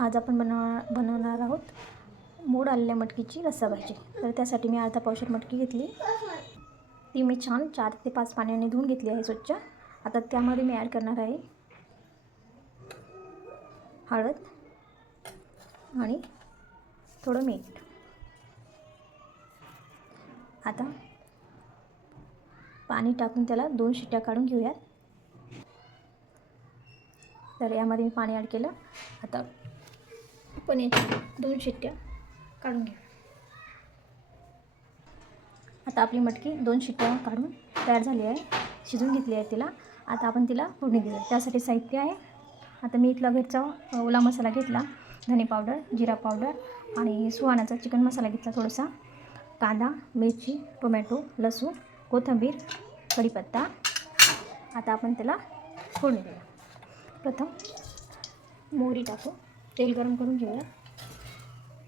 आज आपण बनव बनवणार आहोत मूड आलेल्या मटकीची रस्सा भाजी. तर त्यासाठी मी अर्धा पावशेर मटकी घेतली. ती मी छान चार ते पाच पाण्याने धुवून घेतली आहे स्वच्छ. आता त्यामध्ये मी ॲड करणार आहे हळद आणि थोडं मीठ. आता पाणी टाकून त्याला दोन शिट्ट्या काढून घेऊयात. तर यामध्ये मी पाणी ॲड केलं. आता पण याच्या दोन शिट्ट्या काढून घेऊ आता आपली मटकी दोन शिट्ट्या काढून तयार झाली आहे. शिजून घेतली आहे तिला. आता आपण तिला फोडणी घेऊ त्यासाठी साहित्य आहे. आता मी इथला घरचा ओला मसाला घेतला. धने पावडर जिरा पावडर आणि सुहाणाचा चिकन मसाला घेतला थोडासा. कांदा मिरची टोमॅटो लसूण कोथिंबीर कढीपत्ता. आता आपण त्याला फोडणी देऊया. प्रथम मोहरी टाकू. तेल गरम करून घेऊया.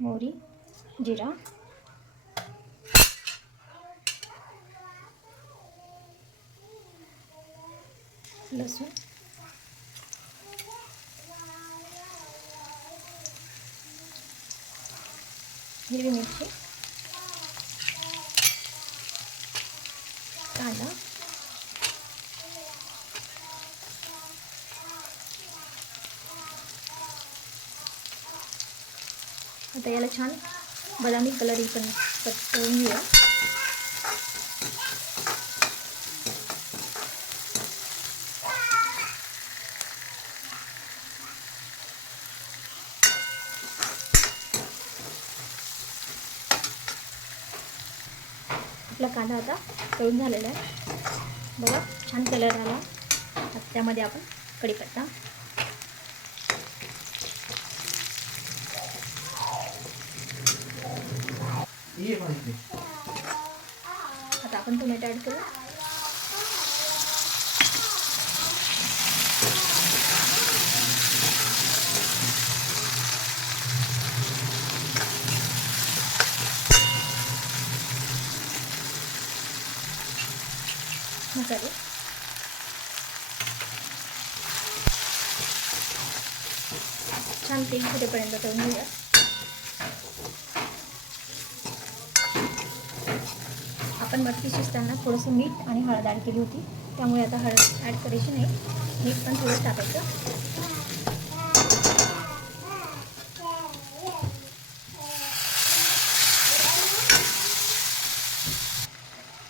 मोहरी जिरा. लसूण. हिरवी मिरची. कांदा. आता याला छान बदामी कलर पण करून घेऊया. आपला कांदा आता तळून झालेला आहे. बघा छान कलर आला. त्यामध्ये आपण कढीपत्ता ये माहिती आता आपण टोमॅटो ॲड करू मसाले छान तेल सुटेपर्यंत तळून घेऊया आपण मटकी शिजताना थोडंसं मीठ आणि हळद ॲड केली होती. त्यामुळे आता हळद ॲड करायची नाही. मीठ पण थोडं टाकायचं.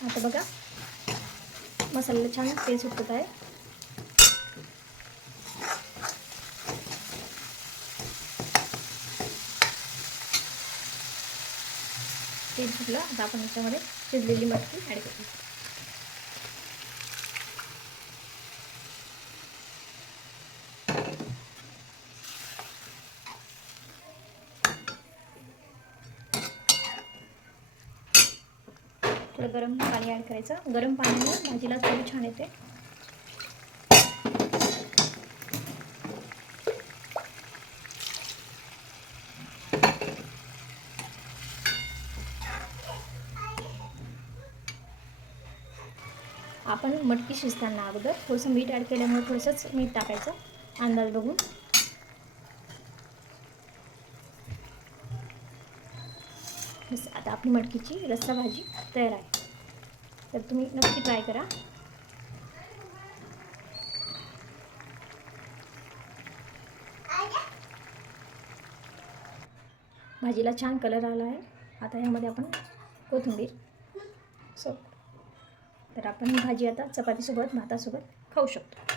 आता बघा. मसाल्याला छान तेल सुटत आहे. तेल सुटलं. आता आपण याच्यामध्ये शिजलेली मटकी ॲड करू. थोडं गरम पाणी ॲड करायचं. गरम पाण्यामुळे भाजीला चव छान येते. आपण मटकी शिजताना अगोदर थोडंसं मीठ ॲड केल्यामुळे थोडंसंच मीठ टाकायचं अंदाज बघून. बस आता आपली मटकीची रस्सा भाजी तयार आहे. तर तुम्ही नक्की ट्राय करा. भाजीला छान कलर आला आहे. आता यामध्ये आपण कोथिंबीर. सो तर आपण ही भाजी आता चपातीसोबत भातासोबत खाऊ शकतो.